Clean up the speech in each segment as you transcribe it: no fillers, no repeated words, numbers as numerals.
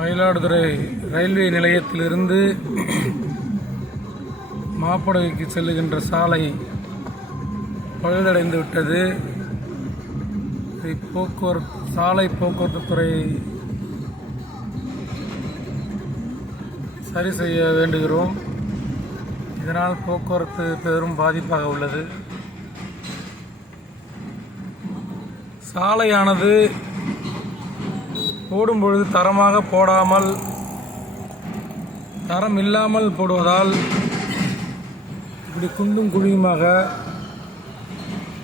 Mayiladuthurai railway நிலையத்திலிருந்து மாப்படகுக்கு செல்லுகின்ற சாலை பழுதடைந்து விட்டது. சாலை போக்குவரத்து துறை சரி செய்ய வேண்டுகிறோம். இதனால் போக்குவரத்து பெரும் பாதிப்பாக உள்ளது. சாலையானது போடும் பொழுது தரமாக போடாமல் தரம் இல்லாமல் போடுவதால் இப்படி குண்டும் குழியுமாக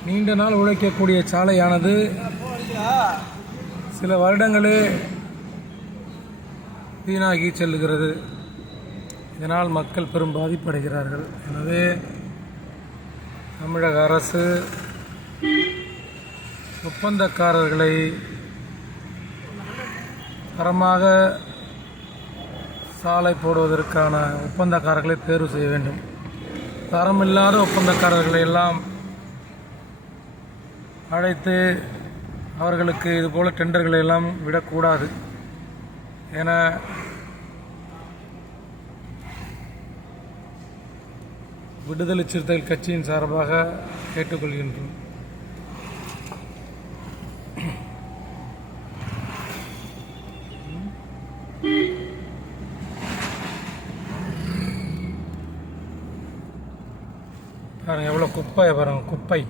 நீண்ட நாள் உழைக்கக்கூடிய சாலையானது சில வருடங்களே வீணாகி செல்லுகிறது. இதனால் மக்கள் பெரும் பாதிப்படைகிறார்கள். எனவே தமிழக அரசு ஒப்பந்தக்காரர்களை தரமாக சாலை போடுவதற்கான ஒப்பந்தக்காரர்களை தேர்வு செய்ய வேண்டும். தரமில்லாத ஒப்பந்தக்காரர்களை எல்லாம் அழைத்து அவர்களுக்கு இதுபோல டெண்டர்களை எல்லாம் விடக்கூடாது என விடுதலை சிறுத்தைகள் கட்சியின் சார்பாக கேட்டுக்கொள்கின்றோம். பாருங்கள் எவ்வளோ குப்பையை பாருங்கள், குப்பை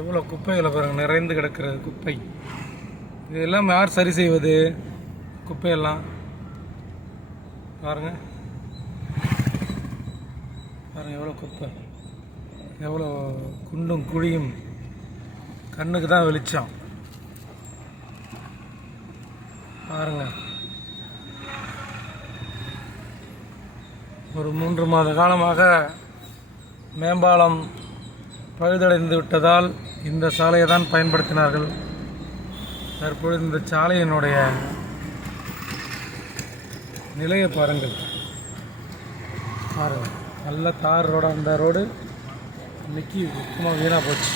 எவ்வளோ குப்பைகளை பாருங்கள், நிறைந்து கிடக்கிறது குப்பை. இதெல்லாம் யார் சரி செய்வது? குப்பையெல்லாம் பாருங்கள் பாருங்கள் எவ்வளோ குப்பை, எவ்வளோ குண்டும் குழியும், கண்ணுக்கு தான் வெளிச்சம். பாருங்கள், ஒரு 3 மாத காலமாக மேம்பாலம் பழுதடைந்து விட்டதால் இந்த சாலையை தான் பயன்படுத்தினார்கள். தற்பொழுது இந்த சாலையினுடைய நிலையை பாருங்கள். நல்ல தார் ரோடு, அந்த ரோடு இன்னைக்கு சுத்தமாக வீணாக போச்சு.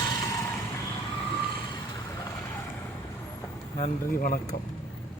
நன்றி, வணக்கம்.